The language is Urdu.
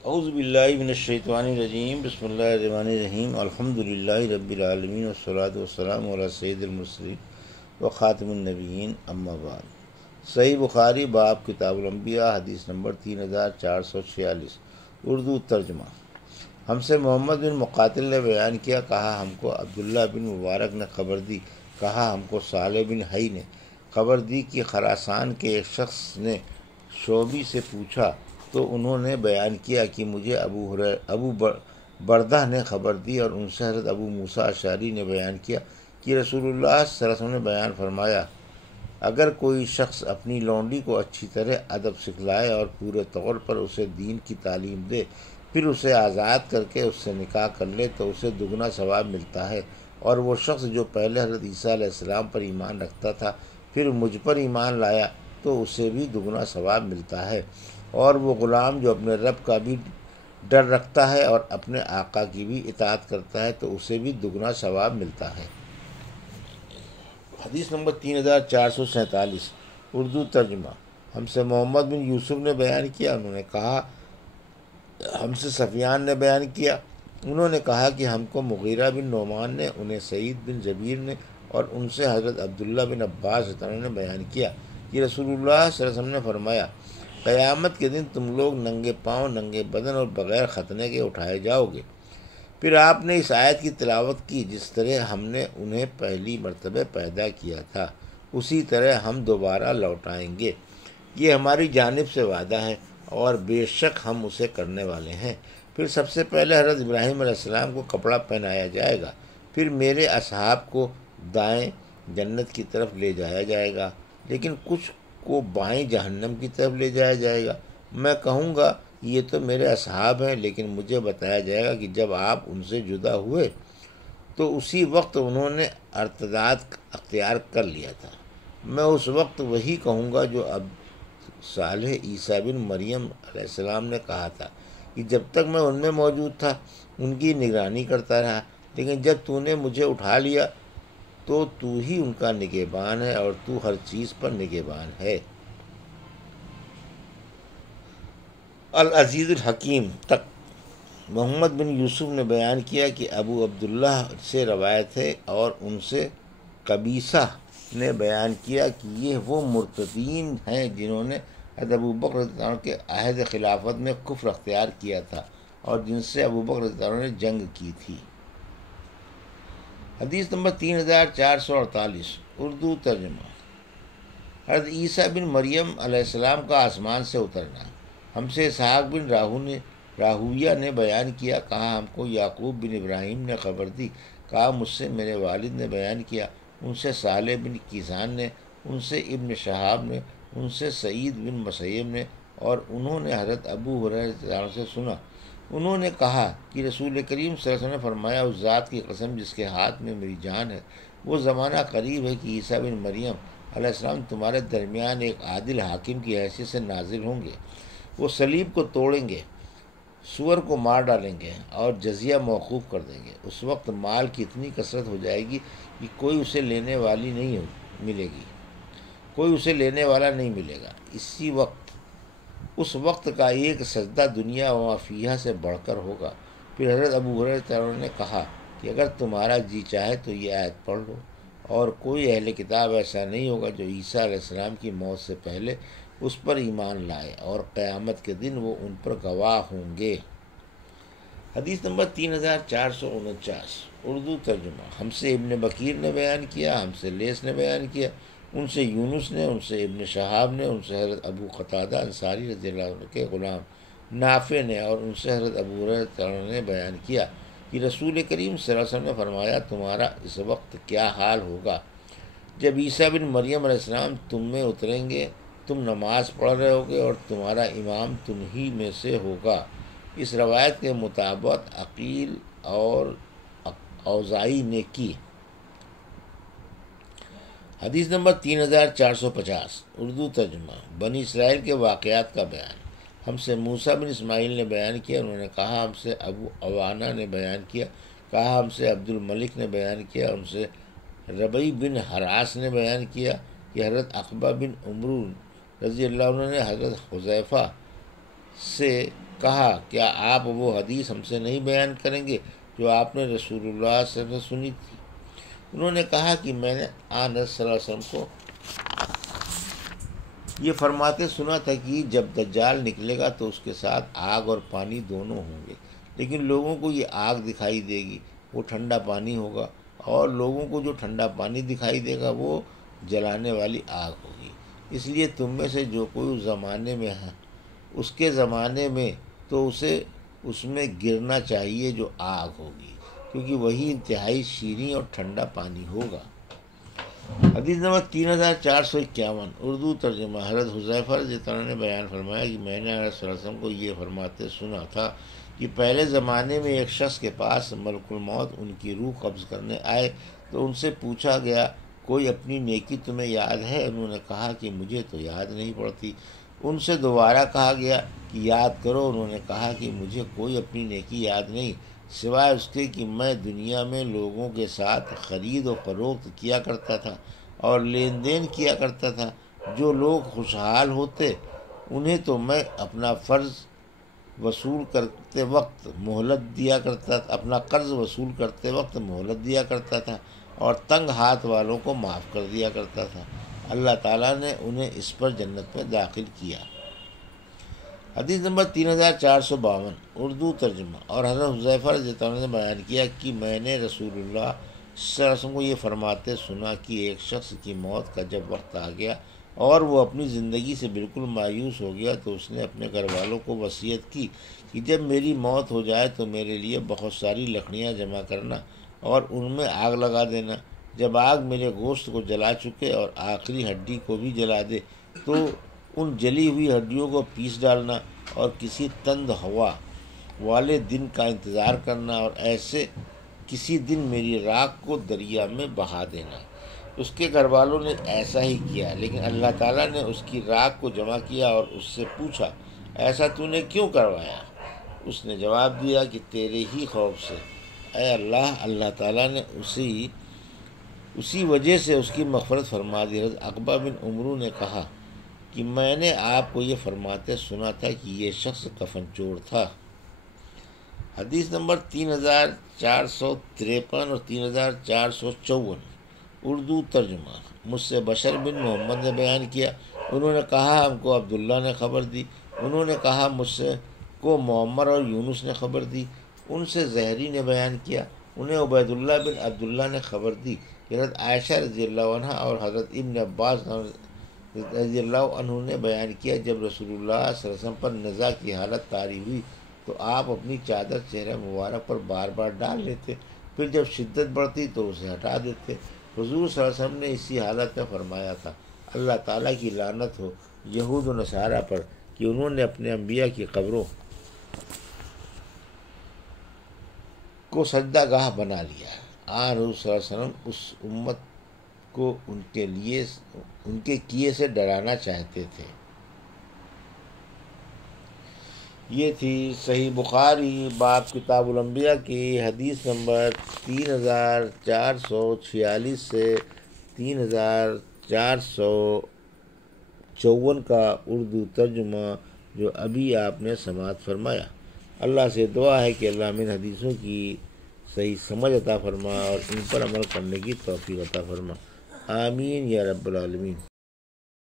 اعوذ باللہ من الشیطان الرجیم، بسم اللہ الرحمن الرحیم، الحمد للہ رب العالمین والصلاة والسلام علی سید المرسلین و خاتم النبیین، اما بعد۔ صحیح بخاری باب کتاب الانبیاء، حدیث نمبر 3446، اردو ترجمہ۔ ہم سے محمد بن مقاتل نے بیان کیا، کہا ہم کو عبداللہ بن مبارک نے خبر دی، کہا ہم کو صالح بن حی نے خبر دی کہ خراسان کے ایک شخص نے شعبی سے پوچھا تو انہوں نے بیان کیا کہ مجھے ابو بردہ نے خبر دی، اور ان سے حضرت ابو موسیٰ اشعری نے بیان کیا کہ رسول اللہ صلی اللہ علیہ وسلم نے بیان فرمایا، اگر کوئی شخص اپنی لونڈی کو اچھی طرح ادب سکھلائے اور پورے طور پر اسے دین کی تعلیم دے، پھر اسے آزاد کر کے اس سے نکاح کر لے تو اسے دگنا ثواب ملتا ہے، اور وہ شخص جو پہلے حضرت عیسیٰ علیہ السلام پر ایمان رکھتا تھا پھر مجھ پر ایمان لایا تو اسے بھی دگنا ثواب ملتا ہے، اور وہ غلام جو اپنے رب کا بھی ڈر رکھتا ہے اور اپنے آقا کی بھی اطاعت کرتا ہے تو اسے بھی دگنا ثواب ملتا ہے۔ حدیث نمبر 3447، اردو ترجمہ۔ ہم سے محمد بن یوسف نے بیان کیا، انہوں نے کہا ہم سے سفیان نے بیان کیا، انہوں نے کہا کہ ہم کو مغیرہ بن نعمان نے، انہیں سعید بن جبیر نے، اور ان سے حضرت عبداللہ بن عباس رضی اللہ عنہ نے بیان کیا کہ رسول اللہ صلی اللہ علیہ وسلم نے فرمایا، قیامت کے دن تم لوگ ننگے پاؤں، ننگے بدن اور بغیر ختنے کے اٹھائے جاؤ گے۔ پھر آپ نے اس آیت کی تلاوت کی، جس طرح ہم نے انہیں پہلی مرتبہ پیدا کیا تھا اسی طرح ہم دوبارہ لوٹائیں گے، یہ ہماری جانب سے وعدہ ہے اور بے شک ہم اسے کرنے والے ہیں۔ پھر سب سے پہلے حضرت ابراہیم علیہ السلام کو کپڑا پہنایا جائے گا، پھر میرے اصحاب کو دائیں جنت کی طرف لے جایا جائے گا، لیکن کچھ کو بائیں جہنم کی طرف لے جایا جائے گا۔ میں کہوں گا یہ تو میرے اصحاب ہیں، لیکن مجھے بتایا جائے گا کہ جب آپ ان سے جدا ہوئے تو اسی وقت انہوں نے ارتداد اختیار کر لیا تھا۔ میں اس وقت وہی کہوں گا جو اب صالح عیسیٰ بن مریم علیہ السلام نے کہا تھا کہ جب تک میں ان میں موجود تھا ان کی نگرانی کرتا رہا، لیکن جب تو نے مجھے اٹھا لیا تو تو ہی ان کا نگہبان ہے اور تو ہر چیز پر نگہبان ہے۔ العزیز الحکیم تک۔ محمد بن یوسف نے بیان کیا کہ ابو عبداللہ سے روایت ہے، اور ان سے قبیصہ نے بیان کیا کہ یہ وہ مرتدین ہیں جنہوں نے حضرت ابو بکر رضی اللہ عنہ کے عہد خلافت میں کفر اختیار کیا تھا اور جن سے ابو بکر رضی اللہ عنہ نے جنگ کی تھی۔ حدیث نمبر 3448، اردو ترجمہ۔ حضرت عیسیٰ بن مریم علیہ السلام کا آسمان سے اترنا۔ ہم سے اسحاق بن راہویہ نے بیان کیا، کہا ہم کو یعقوب بن ابراہیم نے خبر دی، کہا مجھ سے میرے والد نے بیان کیا، ان سے صالح بن کیسان نے، ان سے ابن شہاب نے، ان سے سعید بن مسیب نے، اور انہوں نے حضرت ابو ہریرہ رضی اللہ عنہ سے سنا، انہوں نے کہا کہ رسول کریم صلی اللہ علیہ وسلم نے فرمایا، اس ذات کی قسم جس کے ہاتھ میں میری جان ہے، وہ زمانہ قریب ہے کہ عیسیٰ بن مریم علیہ السلام تمہارے درمیان ایک عادل حاکم کی حیثیت سے نازل ہوں گے۔ وہ صلیب کو توڑیں گے، سور کو مار ڈالیں گے اور جزیہ موقوف کر دیں گے۔ اس وقت مال کی اتنی کثرت ہو جائے گی کہ کوئی اسے لینے والی نہیں ملے گی، کوئی اسے لینے والا نہیں ملے گا۔ اس وقت کا ایک سجدہ دنیا و ما فیہا سے بڑھ کر ہوگا۔ پھر حضرت ابو ہریرہ نے کہا کہ اگر تمہارا جی چاہے تو یہ آیت پڑھ لو، اور کوئی اہل کتاب ایسا نہیں ہوگا جو عیسیٰ علیہ السلام کی موت سے پہلے اس پر ایمان لائے، اور قیامت کے دن وہ ان پر گواہ ہوں گے۔ حدیث نمبر 3449، اردو ترجمہ۔ ہم سے ابن بکیر نے بیان کیا، ہم سے لیث نے بیان کیا، ان سے یونس نے، ان سے ابن شہاب نے، ان سے حضرت ابو قتادہ انصاری رضی اللہ عنہ کے غلام نافع نے، اور ان سے حضرت ابو ہریرہ نے بیان کیا کہ رسول کریم صلی اللہ علیہ وسلم نے فرمایا، تمہارا اس وقت کیا حال ہوگا جب عیسیٰ بن مریم علیہ السلام تم میں اتریں گے، تم نماز پڑھ رہے ہوگے اور تمہارا امام تم ہی میں سے ہوگا۔ اس روایت کے مطابق عقیل اور اوزائی نے کی۔ حدیث نمبر 3450، اردو ترجمہ۔ بنی اسرائیل کے واقعات کا بیان۔ ہم سے موسیٰ بن اسماعیل نے بیان کیا، انہوں نے کہا ہم سے ابو عوانہ نے بیان کیا، کہا ہم سے عبد الملک نے بیان کیا، ان سے ربیع بن حراس نے بیان کیا کہ حضرت عقبہ بن عمرو رضی اللہ عنہ نے حضرت حذیفہ سے کہا کیا آپ وہ حدیث ہم سے نہیں بیان کریں گے جو آپ نے رسول اللہ صلی اللہ علیہ وسلم سے سنی تھی؟ انہوں نے کہا کہ میں نے آن حضرت صلی اللہ علیہ وسلم کو یہ فرماتے سنا تھا کہ جب دجال نکلے گا تو اس کے ساتھ آگ اور پانی دونوں ہوں گے، لیکن لوگوں کو یہ آگ دکھائی دے گی، وہ ٹھنڈا پانی ہوگا، اور لوگوں کو جو ٹھنڈا پانی دکھائی دے گا وہ جلانے والی آگ ہوگی۔ اس لیے تم میں سے جو کوئی اس زمانے میں ہے اس کے زمانے میں تو اسے اس میں گرنا چاہیے جو آگ ہوگی، کیونکہ وہی انتہائی شیریں اور ٹھنڈا پانی ہوگا۔ حدیث نمبر 3451 اردو ترجمہ۔ حضرت حذیفہ رضی اللہ عنہ نے بیان فرمایا کہ میں نے حضرت صلی اللہ علیہ وسلم کو یہ فرماتے سنا تھا کہ پہلے زمانے میں ایک شخص کے پاس ملک الموت ان کی روح قبض کرنے آئے تو ان سے پوچھا گیا کوئی اپنی نیکی تمہیں یاد ہے؟ انہوں نے کہا کہ مجھے تو یاد نہیں پڑتی۔ ان سے دوبارہ کہا گیا کہ یاد کرو۔ انہوں نے کہا کہ مجھے کوئی اپنی نیکی یاد نہیں سوائے اس کے کہ میں دنیا میں لوگوں کے ساتھ خرید و فروخت کیا کرتا تھا اور لین دین کیا کرتا تھا۔ جو لوگ خوشحال ہوتے انہیں تو میں اپنا قرض وصول کرتے وقت مہلت دیا کرتا تھا اور تنگ ہاتھ والوں کو معاف کر دیا کرتا تھا۔ اللہ تعالیٰ نے انہیں اس پر جنت میں داخل کیا۔ حدیث نمبر 3452 اردو ترجمہ۔ اور حضرت حذیفہ رضی اللہ عنہ نے بیان کیا کہ میں نے رسول اللہ صلی اللہ علیہ وسلم کو یہ فرماتے سنا کہ ایک شخص کی موت کا جب وقت آ گیا اور وہ اپنی زندگی سے بالکل مایوس ہو گیا تو اس نے اپنے گھر والوں کو وصیت کی کہ جب میری موت ہو جائے تو میرے لیے بہت ساری لکڑیاں جمع کرنا اور ان میں آگ لگا دینا۔ جب آگ میرے گوشت کو جلا چکے اور آخری ہڈی کو بھی جلا دے تو ان جلی ہوئی ہڈیوں کو پیس ڈالنا اور کسی تند ہوا والے دن کا انتظار کرنا اور ایسے کسی دن میری راکھ کو دریا میں بہا دینا۔ اس کے گھر والوں نے ایسا ہی کیا، لیکن اللہ تعالیٰ نے اس کی راکھ کو جمع کیا اور اس سے پوچھا ایسا تو نے کیوں کروایا؟ اس نے جواب دیا کہ تیرے ہی خوف سے اے اللہ۔ اللہ تعالیٰ نے اسی وجہ سے اس کی مغفرت فرما دی۔ حضرت عقبہ بن عمرو نے کہا کہ میں نے آپ کو یہ فرماتے سنا تھا کہ یہ شخص کفن چور تھا۔ حدیث نمبر 3453 اور 3454 اردو ترجمہ۔ مجھ سے بشر بن محمد نے بیان کیا، انہوں نے کہا ہم کو عبداللہ نے خبر دی، انہوں نے کہا مجھ سے کو معمر اور یونس نے خبر دی، ان سے زہری نے بیان کیا، انہیں عبید اللہ بن عبداللہ نے خبر دی کہ حضرت عائشہ رضی اللہ عنہ اور حضرت ابن عباس رضی اللہ عنہ نے بیان کیا جب رسول اللہ صلی اللہ علیہ وسلم پر نزا کی حالت طاری ہوئی تو آپ اپنی چادر چہرہ مبارک پر بار بار ڈال لیتے، پھر جب شدت بڑھتی تو اسے ہٹا دیتے۔ حضور صلی اللہ علیہ وسلم نے اسی حالت میں فرمایا تھا اللہ تعالیٰ کی لعنت ہو یہود و نصارہ پر کہ انہوں نے اپنے انبیاء کی قبروں کو سجدہ گاہ بنا لیا۔ حضور صلی اللہ علیہ وسلم اس امت کو ان کے کیے سے ڈرانا چاہتے تھے۔ یہ تھی صحیح بخاری باب کتاب الانبیاء کی حدیث نمبر 3446 سے 3454 کا اردو ترجمہ جو ابھی آپ نے سماعت فرمایا۔ اللہ سے دعا ہے کہ اللہ من حدیثوں کی صحیح سمجھ عطا فرما اور ان پر عمل کرنے کی توفیق عطا فرما۔ آمین یا رب العالمین۔